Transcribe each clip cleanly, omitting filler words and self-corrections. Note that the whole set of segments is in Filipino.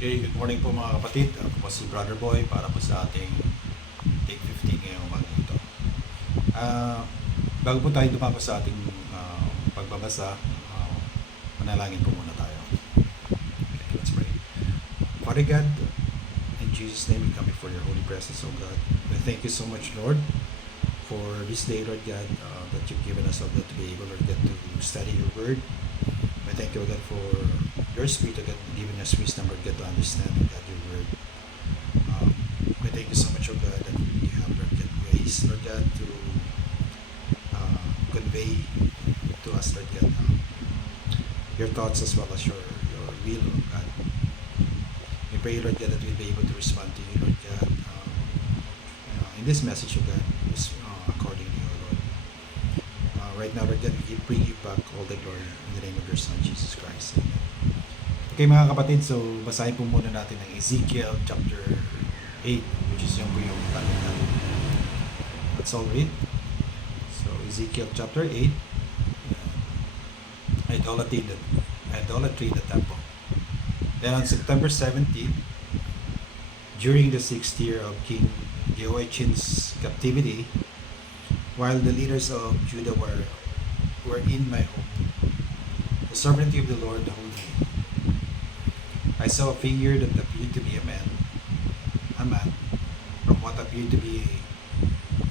Okay, good morning po mga kapatid. Ako po si Brother Boy para po sa ating Take 15 ngayong umaga ito. Bago po tayo dumako sa ating pagbabasa, manalangin po muna tayo. Okay, let's pray. Father God, in Jesus' name we come before your holy presence, O God. We thank you so much, Lord, for this day, Lord God, that you've given us, O God, to be able, Lord God, to study your word. We thank you, O God, for your Spirit, O God, giving us wisdom, Lord God, to understand, O God, your word. We thank you so much, O God, that you have, Lord God, grace, Lord God, to convey to us, Lord God, your thoughts as well as your will, O God. We pray, Lord God, that we'll be able to respond to you, Lord God, in this message, O God, accordingly, O Lord. Right now, Lord God, we bring you back all the glory in the name of your Son, Jesus Christ. Amen. Okay mga kapatid, so basahin po muna natin ang Ezekiel chapter 8, which is yung po yung tanong natin. Let's all read. So Ezekiel chapter 8, idolatry in the temple. Then on September 17th, during the 6th year of King Jehoiachin's captivity, while the leaders of Judah were in my home, the sovereignty of the Lord hold me. I saw a figure that appeared to be a man, from what appeared to be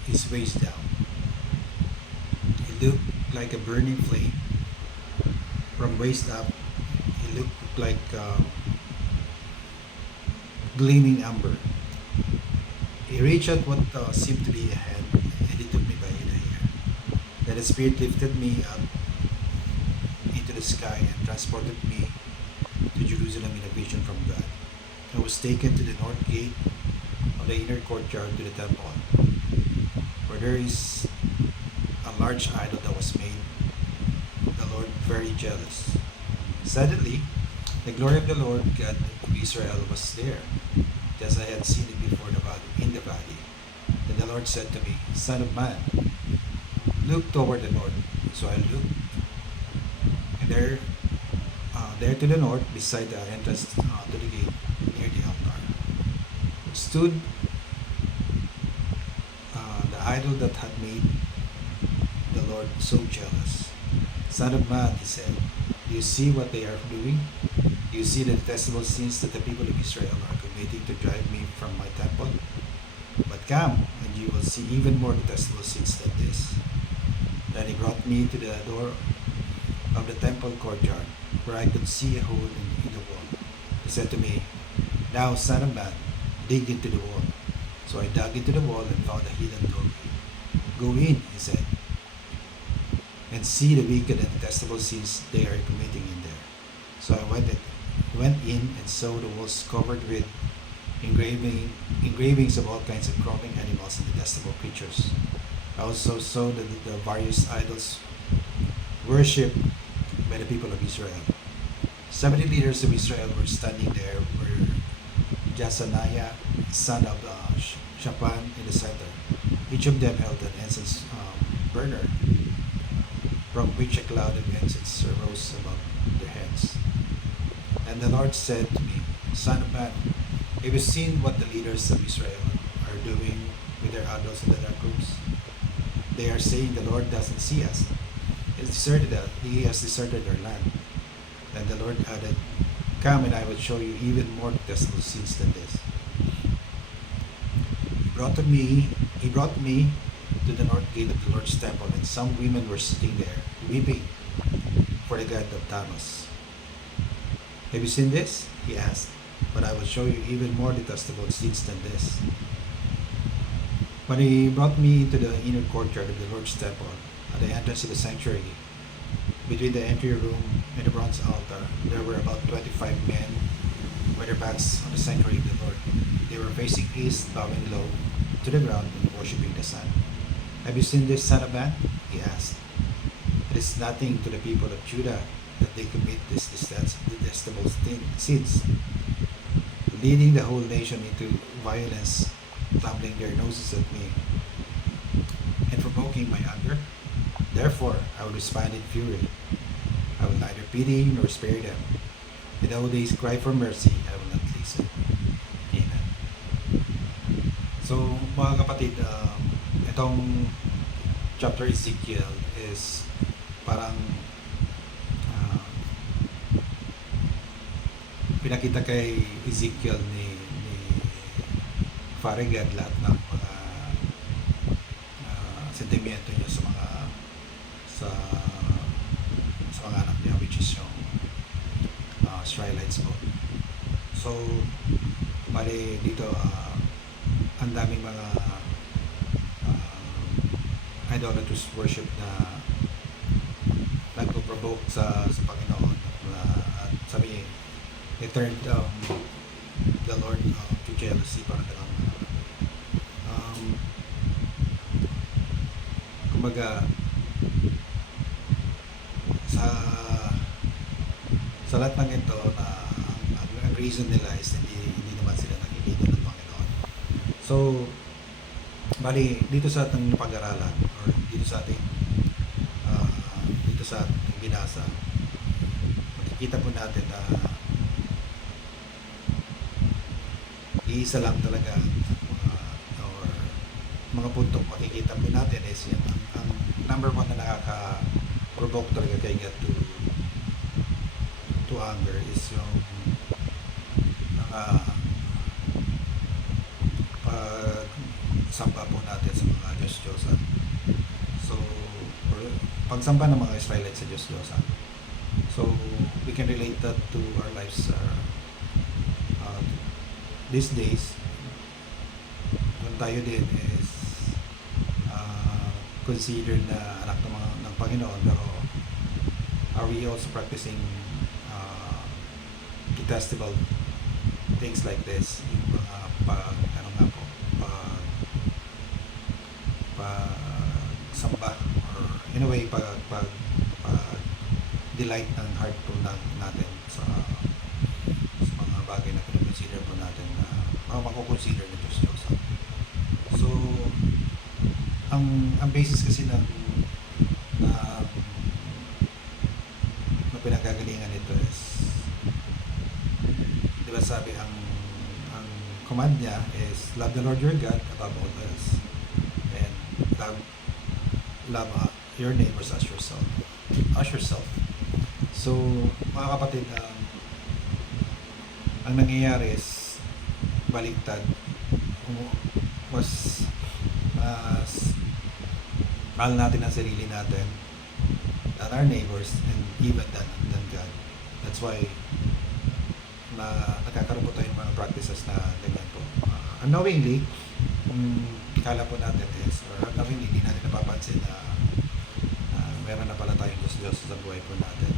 his waist down. He looked like a burning flame. From waist up, he looked like gleaming amber. He reached out what seemed to be a hand, and he took me by the hair. Then the Spirit lifted me up into the sky and transported me to Jerusalem in a vision from God. I was taken to the north gate of the inner courtyard to the temple, where there is a large idol that was made the Lord very jealous. Suddenly, the glory of the Lord God of Israel was there, just as I had seen it before in the valley. Then the Lord said to me, Son of man, look toward the north. So I looked, and there to the north, beside the entrance to the gate near the altar, stood the idol that had made the Lord so jealous. Son of man, he said, do you see what they are doing? Do you see the detestable sins that the people of Israel are committing to drive me from my temple? But come, and you will see even more detestable sins than this. Then he brought me to the door of the temple courtyard, where I could see a hole in the wall. He said to me, now, son of man, dig into the wall. So I dug into the wall and found a hidden doorway. Go in, he said, and see the wicked and detestable sins they are committing in there. So I went in and saw the walls covered with engravings of all kinds of crawling animals and detestable creatures. I also saw the various idols worshipped by the people of Israel. 70 leaders of Israel were standing there, were Jasaniah, son of Shaphan, in the center. Each of them held an incense burner, from which a cloud of incense arose above their heads. And the Lord said to me, Son of man, have you seen what the leaders of Israel are doing with their idols in the dark rooms? They are saying the Lord doesn't see us. He has deserted our land. Then the Lord added, come and I will show you even more detestable sins than this. He brought me to the north gate of the Lord's temple, and some women were sitting there, weeping for the god of Tammuz. Have you seen this? He asked. But I will show you even more detestable sins than this. When he brought me into the inner courtyard of the Lord's temple, at the entrance to the sanctuary, between the entry room and the bronze altar, there were about 25 men with their backs on the sanctuary of the Lord. They were facing east, bowing low to the ground and worshipping the sun. Have you seen this, son of man? He asked. It is nothing to the people of Judah that they commit these detestable sins, leading the whole nation into violence, tumbling their noses at me, and provoking my anger. Therefore, I will respond in fury. I will neither pity nor spare them. And though they cry for mercy, I will not listen. napansin. Amen. So, mga kapatid, itong chapter Ezekiel is parang uh, pinakita kay Ezekiel ni Fahrenheit lahat ng mga sentimiento niya sa sa mga anak niya, which is yung Israelites po. So, bali dito ang daming mga idolatrous worship na nagpo-provoke sa Panginoon. At sabi, they turned the Lord to jealousy, parang gano'n. Kumbaga, sa lahat ng ito, ang reason nila is hindi naman sila nakikita ng Panginoon. So, bali, dito sa ating pag-aralan, or dito sa ating binasa, makikita po natin na iisa lang talaga or mga puntong makikita po natin is yan, ang number one na nakaka-provoke talaga kay God to anger is yung mga pagsamba po natin sa mga Diyos-Diyosan. So, or pagsamba ng mga Israelites sa Diyos-Diyosan. So, we can relate that to our lives these days. Kung tayo din is considered na anak ng Panginoon, pero are we also practicing detestable things like this, yung mga samba, or in a way delight ng heart po natin sa mga bagay na consider po natin na makukonsider na Diyos. So ang basis kasi na pinagagalingan nito is, di ba sabi, ang command niya is love the Lord your God above all else, and love your neighbors as yourself. So, mga kapatid, ang nangyayari is baliktad. Mas mahal natin ang sarili natin than our neighbors, and even than God. That's why nagkakaroon po tayo ng mga practices na ganyan po. Unknowingly, kala po natin is, or unknowingly, hindi natin napapansin na meron na pala tayong Diyos sa buhay po natin.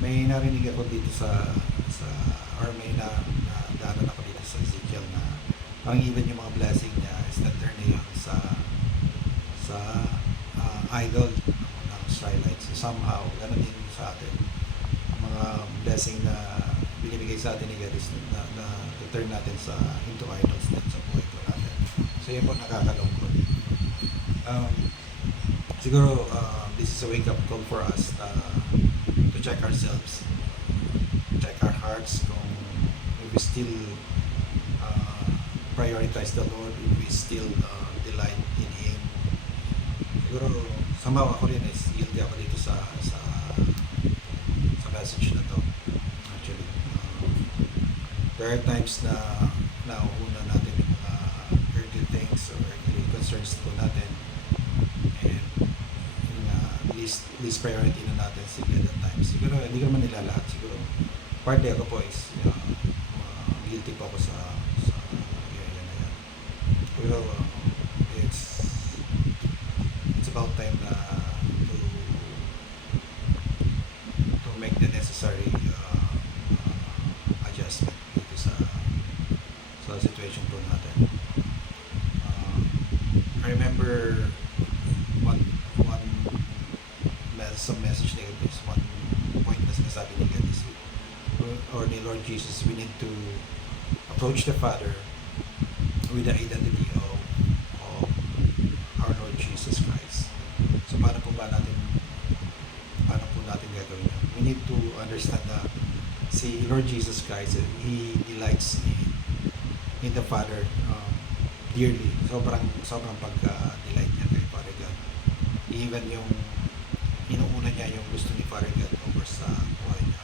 May narinig ako dito or may daanan ako dito sa Ezekiel na parang even yung mga blessing niya is na-turn na yun sa idol ng Israelites. So somehow, gano'n din sa atin. Ang mga blessing na binibigay sa atin ni God is na-turn natin into idols din sa buhay po natin. So yun po nakakalungkot. Siguro, this is a wake-up call for us to check ourselves, check our hearts kung if we still prioritize the Lord, if we still delight in Him. Siguro, somehow ako rin is guilty ako dito sa message na to. Actually, there are times na nauuna natin yung mga earthly things or earthly concerns po natin, and least priority na natin si God at times. Siguro, hindi ko naman nila lahat. Siguro, parte ako po is guilty po ako sa area na yan. Pero, it's about time na to make the necessary adjustment dito sa situation po natin. I remember some message like this, one point na sinasabi ni God is, or ni Lord Jesus, we need to approach the Father with the identity of our Lord Jesus Christ. So paano po natin gagawin yun? We need to understand na si Lord Jesus Christ, He delights in the Father dearly. Sobrang pagka-delight niya kay Father God. Even yung inuuna niya yung gusto ni Father God over sa buhay niya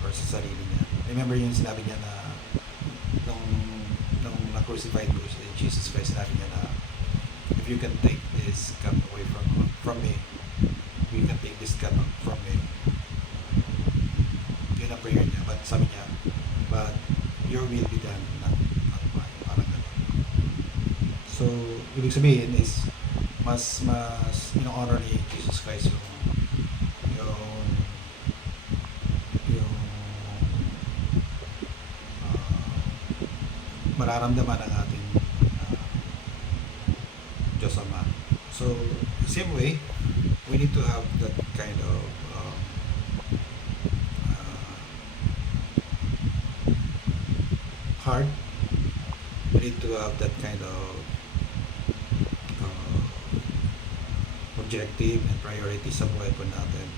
or sa sarili niya. Remember yung sinabi niya na nung na-crucified po si Jesus Christ, sinabi niya na if you can take this cup away from me, you can take this cup from me. Yun ang prayer niya. But sabi niya, but your will be done, not mine. Parang ganun. So, ibig sabihin is mas ino-honor ni Jesus Christ yung mararamdaman ng ating Diyos Ama. So, same way, we need to have that kind of heart. We need to have that kind of objective and priority sa buhay po natin.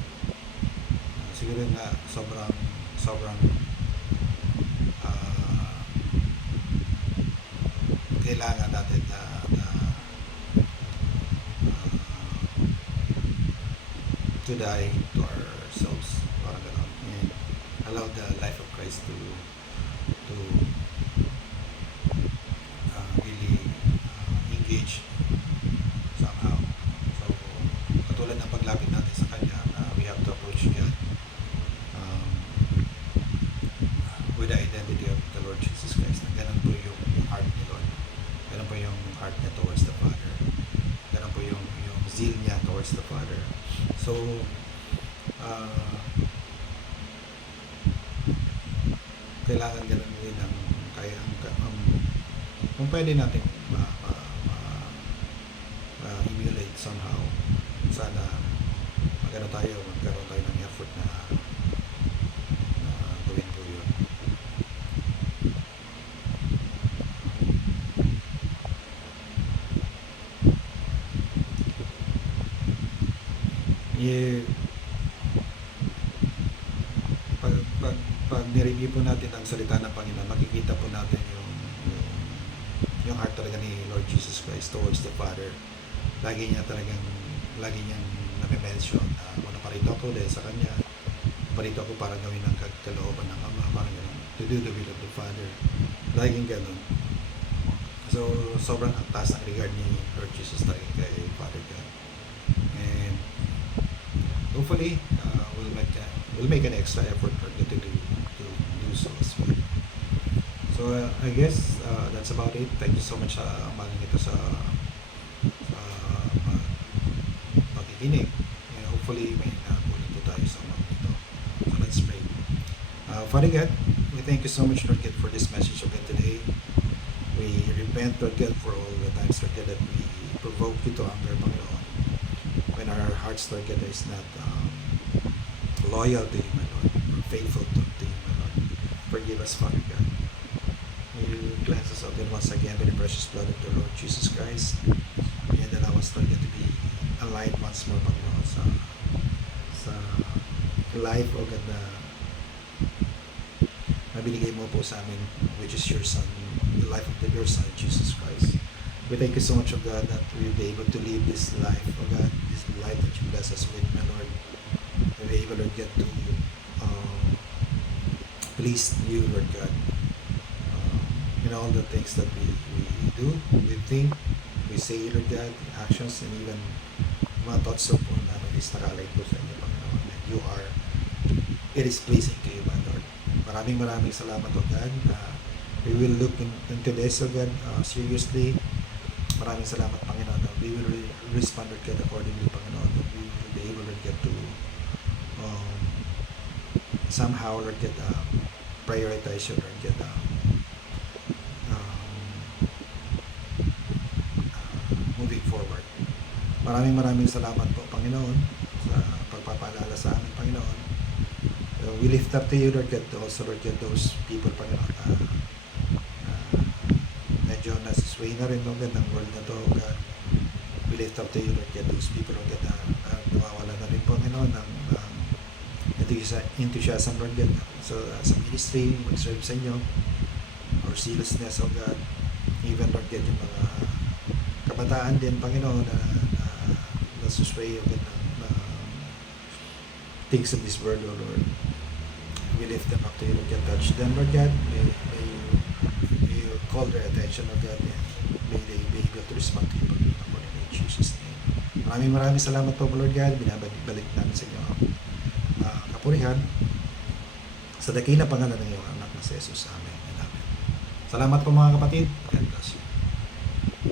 Siguro nga sobrang kailangan natin na to die to ourselves, parang gano'n, and allow the life of Christ to really engage somehow. So, katulad ng paglapit natin sa Kanya, we have to approach God with the identity of the Lord Jesus Christ. Ganun po yung heart ni Lord. Ganun po yung heart niya towards the Father. Ganun po yung zeal niya towards the Father. So, kailangan ganun din ang kaya kung pwede natin emulate somehow. Sana magkaroon tayo ng effort na gawin po yun. Pag nireview po natin ang salita ng Panginoon, makikita po natin yung heart talaga ni Lord Jesus Christ towards the Father. Lagi niyang nami-mention na naparito ako dahil sa Kanya, naparito ako para gawin ang kalooban ng Ama, parang gano'n, to do the will of the Father. Laging gano'n. So, sobrang ang taas ng regard ni Lord Jesus talaga kay Father God. And hopefully, we'll make an extra effort for to do so as well. So, I guess that's about it. Thank you so much sa umagang ito sa pakikinig. And hopefully, may nakulit po tayo sa umagang ito. So, let's pray. Father God, we thank you so much, Lord God, for this message again today. We repent, Lord God, for all the times, Lord God, that we provoke you to anger, Panginoon. When our hearts, Lord God, is not loyal to you, my Lord, or faithful to you, my Lord. Forgive us, Father God. May you cleanse us again once again by the precious blood of the Lord Jesus Christ. And allow us, Lord God, to be aligned once more, Panginoon, sa life, O God, na binigay mo po sa amin, which is your Son, the life of your Son, Jesus Christ. We thank you so much, O God, that we'll be able to live this life, O God, this life that you bless us with, my Lord. We'll be able, Lord God, to please you, Lord God, in all the things that we do, we think, we say, Lord God, actions, and even mga thoughts of po namin is nakalay po sa inyo, Panginoon, and it is pleasing to you, my Lord. Maraming salamat, O God, we will look into this, O God, seriously. Maraming salamat, Panginoon, that we will respond, Lord God, accordingly, Panginoon, that we will be able, Lord God, to somehow, Lord God, prioritize you, Lord God, moving forward. Maraming salamat po, Panginoon, sa pagpapaalala sa amin, Panginoon. We lift up to you, Lord God, also, Lord God, those people, Panginoon, medyo nasisway na rin, Lord God, ng world na to, God. We lift up to you, Lord God, those people, Lord God, na nawawala na rin, Panginoon, ng enthusiasm, Lord God, sa ministry, mag-serve sa inyo, or zealousness, oh God, even, Lord God, yung mga kabataan din, Panginoon, na nasusway, oh God, na things of this world, oh Lord. We lift them up to you, Lord God. Touch them, Lord God. May you call their attention, Lord God, and may they be able to respond to you, Panginoon, in Jesus' name. Maraming salamat po, Lord God. Binabalik namin sa inyo ang kapurihan sa dakila pangalan ng iyong anak na si Jesus. Amen and amen. Salamat po mga kapatid. God bless you.